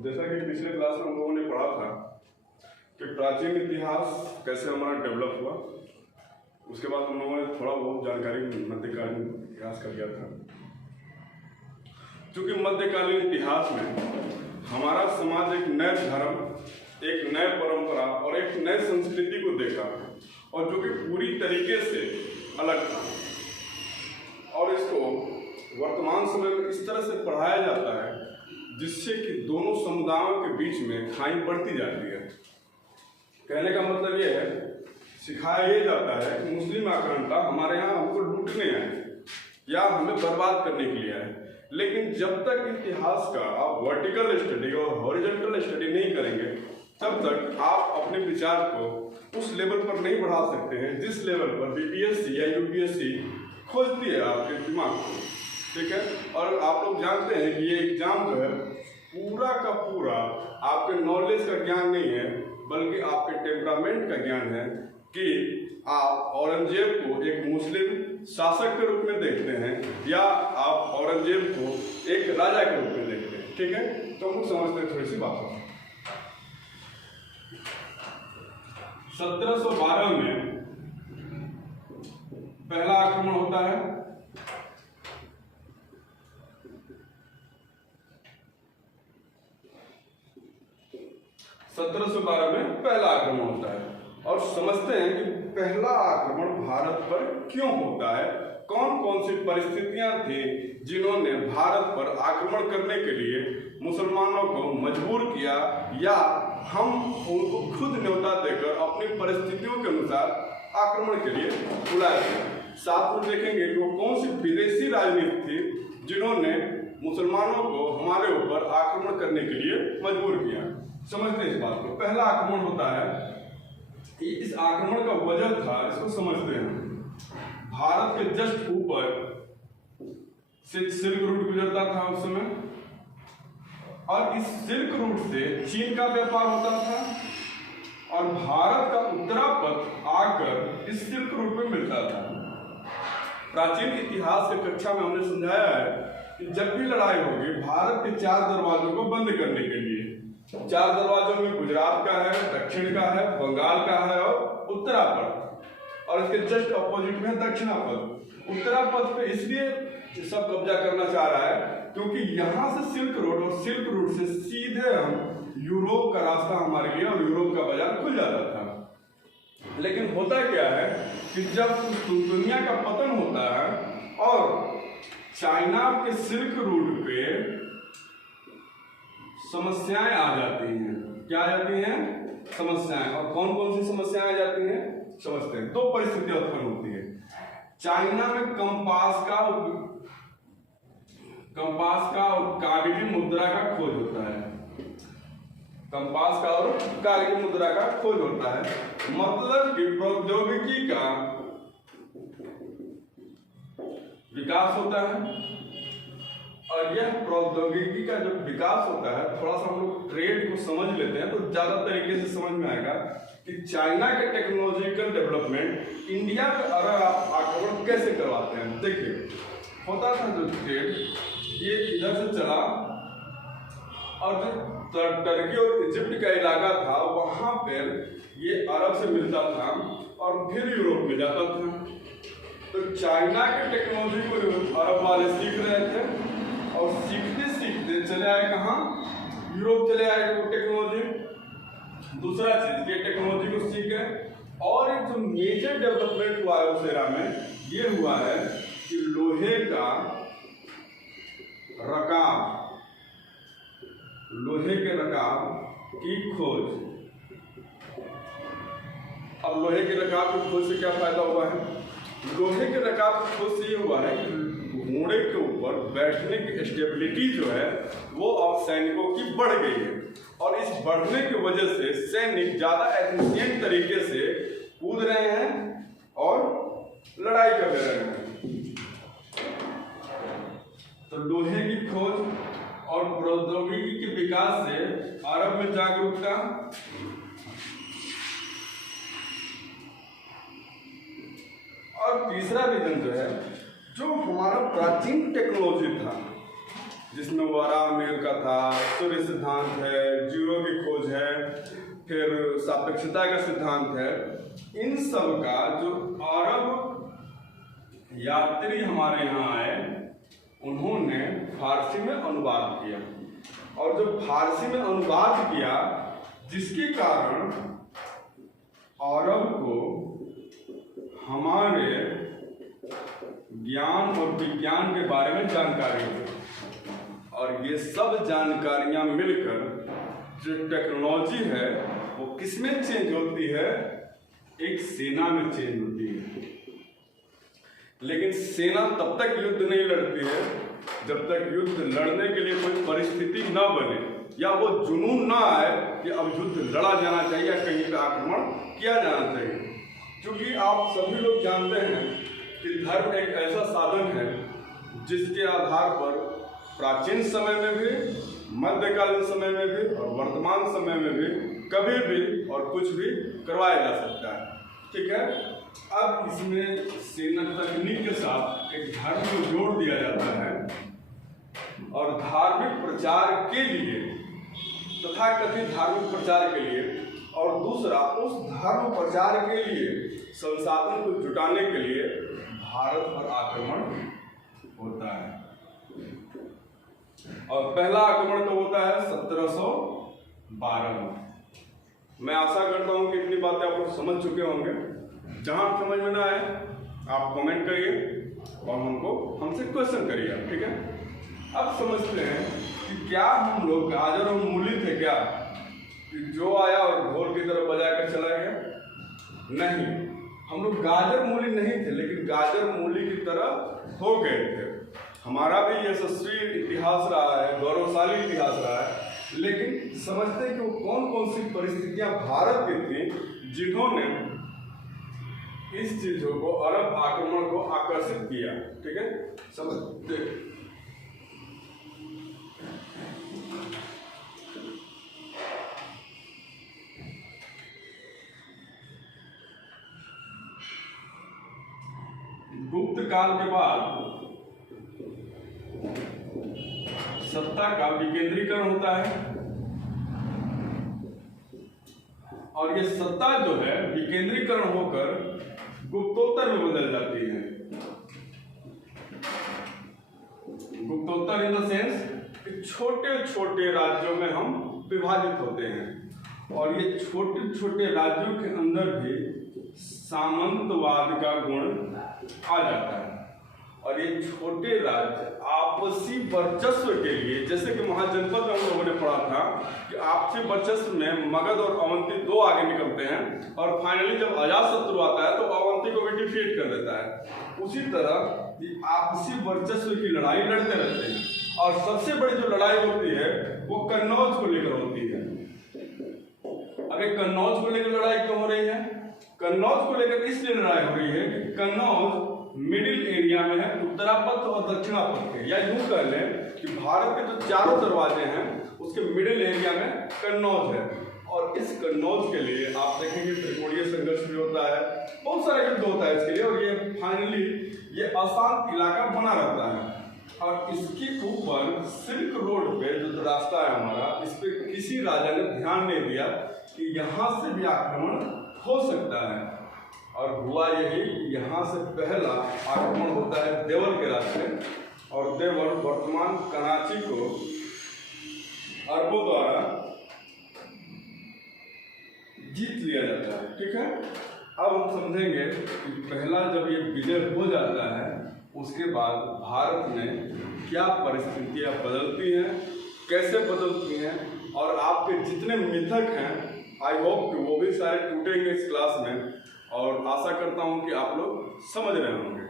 जैसा कि पिछले क्लास में हम लोगों ने पढ़ा था कि प्राचीन इतिहास कैसे हमारा डेवलप हुआ, उसके बाद हम लोगों ने थोड़ा बहुत जानकारी मध्यकालीन इतिहास का दिया था। क्योंकि मध्यकालीन इतिहास में हमारा समाज एक नए धर्म, एक नए परंपरा और एक नए संस्कृति को देखा और जो कि पूरी तरीके से अलग था, और इसको वर्तमान समय में इस तरह से पढ़ाया जाता है जिससे कि दोनों समुदायों के बीच में खाई बढ़ती जाती है। कहने का मतलब यह है, सिखाया ये जाता है कि मुस्लिम आक्रांता हमारे यहाँ हमको लूटने आए या हमें बर्बाद करने के लिए आए, लेकिन जब तक इतिहास का आप वर्टिकल स्टडी और हॉरिजॉन्टल स्टडी नहीं करेंगे तब तक आप अपने विचार को उस लेवल पर नहीं बढ़ा सकते हैं जिस लेवल पर बीपीएससी या यूपीएससी खोजती है आपके दिमाग को। ठीक है, और आप लोग जानते हैं कि ये एग्जाम जो है पूरा का पूरा आपके नॉलेज का ज्ञान नहीं है, बल्कि आपके टेम्परामेंट का ज्ञान है कि आप औरंगजेब को एक मुस्लिम शासक के रूप में देखते हैं या आप औरंगजेब को एक राजा के रूप में देखते हैं। ठीक है, तो हम समझते हैं थोड़ी सी बात। 1712 में पहला आक्रमण होता है। में पहला आक्रमण होता है और समझते हैं कि पहला आक्रमण भारत पर क्यों होता है, कौन कौन सी परिस्थितियां थी जिन्होंने भारत पर आक्रमण करने के लिए मुसलमानों को मजबूर किया, या हम उनको खुद न्योता देकर अपनी परिस्थितियों के अनुसार आक्रमण के लिए बुलाया गया। साथ में देखेंगे कि वो कौन सी विदेशी राजनीति थी जिन्होंने मुसलमानों को हमारे ऊपर आक्रमण करने के लिए मजबूर किया। समझते हैं इस बात को। पहला आक्रमण होता है, इस आक्रमण का वजह था, इसको समझते हैं। भारत के जस्ट ऊपर से सिल्क रूट गुजरता था उस समय, और इस सिल्क रूट से चीन का व्यापार होता था और भारत का उत्तरापथ आकर इस सिल्क रूट में मिलता था। प्राचीन इतिहास की कक्षा में हमने समझाया है कि जब भी लड़ाई होगी भारत के 4 दरवाजों को बंद करने के लिए, 4 दरवाजों में गुजरात का है, दक्षिण का है, बंगाल का है और उत्तरापथ, और इसके जस्ट अपोजिट में दक्षिणापथ। उत्तरापथ पे इसलिए सब कब्जा करना चाह रहा है क्योंकि यहाँ से सिल्क रोड और सिल्क रूट से सीधे हम यूरोप का रास्ता हमारे लिए और यूरोप का बाजार खुल जाता था। लेकिन होता क्या है कि जब दुनिया का पतन होता है और चाइना के सिल्क रूट पे समस्याएं आ जाती हैं। क्या आ जाती हैं? समस्याएं। और कौन कौन सी समस्याएं आ जाती हैं समझते हैं। 2 परिस्थितियां उत्पन्न होती है। चाइना में कंपास का और कागजी मुद्रा का खोज होता है। कंपास का और कागजी मुद्रा का खोज होता है, मतलब कि प्रौद्योगिकी का विकास होता है। और यह प्रौद्योगिकी का जो विकास होता है, थोड़ा सा हम लोग ट्रेड को समझ लेते हैं तो ज्यादा तरीके से समझ में आएगा कि चाइना के टेक्नोलॉजिकल डेवलपमेंट इंडिया पे आक्रमण कैसे करवाते हैं। देखिए, होता था जो ट्रेड ये इधर से चला और जो टर्की और इजिप्ट का इलाका था वहां पर ये अरब से मिलता था और फिर यूरोप में जाता था। तो चाइना के टेक्नोलॉजी को अरब वाले सीख रहे थे और सीखते सीखते चले आए कहाँ? यूरोप चले आए वो टेक्नोलॉजी। दूसरा चीज ये टेक्नोलॉजी को सीख गए, और एक जो मेजर डेवलपमेंट हुआ है उस एरा में ये हुआ है कि लोहे का रकाब, लोहे के रकाब की खोज। अब लोहे के रकाब की खोज से क्या फायदा हुआ है? लोहे के रकाब की खोज से ये हुआ है कि घोड़े के ऊपर बैठने की स्टेबिलिटी जो है वो अब सैनिकों की बढ़ गई है, और इस बढ़ने की वजह से सैनिक ज्यादा एफिशिएंट तरीके से कूद रहे हैं और लड़ाई कर रहे हैं। तो लोहे की खोज और प्रौद्योगिकी के विकास से अरब में जागरूकता, और तीसरा रीजन जो है, जो हमारा प्राचीन टेक्नोलॉजी था जिसमें वराहमिहिर का था, सूर्य सिद्धांत है, जीरो की खोज है, फिर सापेक्षता का सिद्धांत है। इन सब का जो अरब यात्री हमारे यहाँ आए उन्होंने फारसी में अनुवाद किया, और जब फारसी में अनुवाद किया जिसके कारण अरब को हमारे ज्ञान और विज्ञान के बारे में जानकारी हुई, और ये सब जानकारियां मिलकर जो टेक्नोलॉजी है वो किसमें चेंज होती है, एक सेना में चेंज होती है। लेकिन सेना तब तक युद्ध नहीं लड़ती है जब तक युद्ध लड़ने के लिए कोई परिस्थिति न बने या वो जुनून ना आए कि अब युद्ध लड़ा जाना चाहिए या कहीं पे आक्रमण किया जाना चाहिए। क्योंकि आप सभी लोग जानते हैं कि धर्म एक ऐसा साधन है जिसके आधार पर प्राचीन समय में भी, मध्यकालीन समय में भी और वर्तमान समय में भी कभी भी और कुछ भी करवाया जा सकता है। ठीक है, अब इसमें सेना तकनीक के साथ एक धर्म को जोड़ दिया जाता है, और धार्मिक प्रचार के लिए, तथाकथित धार्मिक प्रचार के लिए, और दूसरा उस धर्म प्रचार के लिए संसाधन को जुटाने के लिए भारत पर आक्रमण होता है। और पहला आक्रमण तो होता है 1712 में। मैं आशा करता हूं कि इतनी बातें आप लोग समझ चुके होंगे। जहां समझ में ना आए आप कमेंट करिए और हमसे क्वेश्चन करिए, ठीक है। अब समझते हैं कि क्या हम लोग गाजर और मूली थे क्या, जो आया और ढोल की तरफ बजा कर चला गया? नहीं, हम लोग गाजर मूली नहीं थे, लेकिन गाजर मूली की तरह हो गए थे। हमारा भी यशस्वी इतिहास रहा है, गौरवशाली इतिहास रहा है, लेकिन समझते हैं कि वो कौन कौन सी परिस्थितियां भारत की थी जिन्होंने इस चीजों को, अरब आक्रमण को आकर्षित किया। ठीक है, समझते गुप्त काल के बाद सत्ता का विकेंद्रीकरण होता है, और ये सत्ता जो है विकेंद्रीकरण होकर गुप्तोत्तर में बदल जाती है। गुप्तोत्तर इन द सेंस छोटे छोटे राज्यों में हम विभाजित होते हैं, और ये छोटे छोटे राज्यों के अंदर भी सामंतवाद का गुण आ जाता है, और ये छोटे राज्य आपसी वर्चस्व के लिए, जैसे कि महाजनपद में हम लोगों ने पढ़ा था कि आपसी वर्चस्व में मगध और अवंती दो आगे निकलते हैं, और फाइनली जब अजातशत्रु आता है तो अवंती को भी डिफीट कर देता है। उसी तरह आपसी वर्चस्व की लड़ाई लड़ते रहते हैं, और सबसे बड़ी जो लड़ाई होती है वो कन्नौज को लेकर होती है। अब ये कन्नौज को लेकर लड़ाई क्यों हो रही है? कन्नौज को लेकर इसलिए लड़ाई हो रही है कि कन्नौज मिडिल एरिया में है, उत्तरापथ और दक्षिणापथ के, या यूं कह लें कि भारत के जो चारों दरवाजे हैं उसके मिडिल एरिया में कन्नौज है। और इस कन्नौज के लिए आप देखेंगे त्रिकोणीय संघर्ष भी होता है, बहुत सारा युद्ध होता है इसके लिए, और ये फाइनली ये अशांत इलाका बना रहता है। और इसके ऊपर सिल्क रोड पे जो रास्ता है हमारा, इस पे किसी राजा ने ध्यान नहीं दिया कि यहाँ से भी आक्रमण हो सकता है, और हुआ यही, यहाँ से पहला आक्रमण होता है देवर के रास्ते, और देवर वर्तमान कराची को अरबों द्वारा जीत लिया जाता है। ठीक है, अब हम समझेंगे कि पहला जब ये विजय हो जाता है उसके बाद भारत में क्या परिस्थितियां बदलती हैं, कैसे बदलती हैं, और आपके जितने मिथक हैं आई होप कि वो भी सारे टूटेंगे इस क्लास में, और आशा करता हूं कि आप लोग समझ रहे होंगे।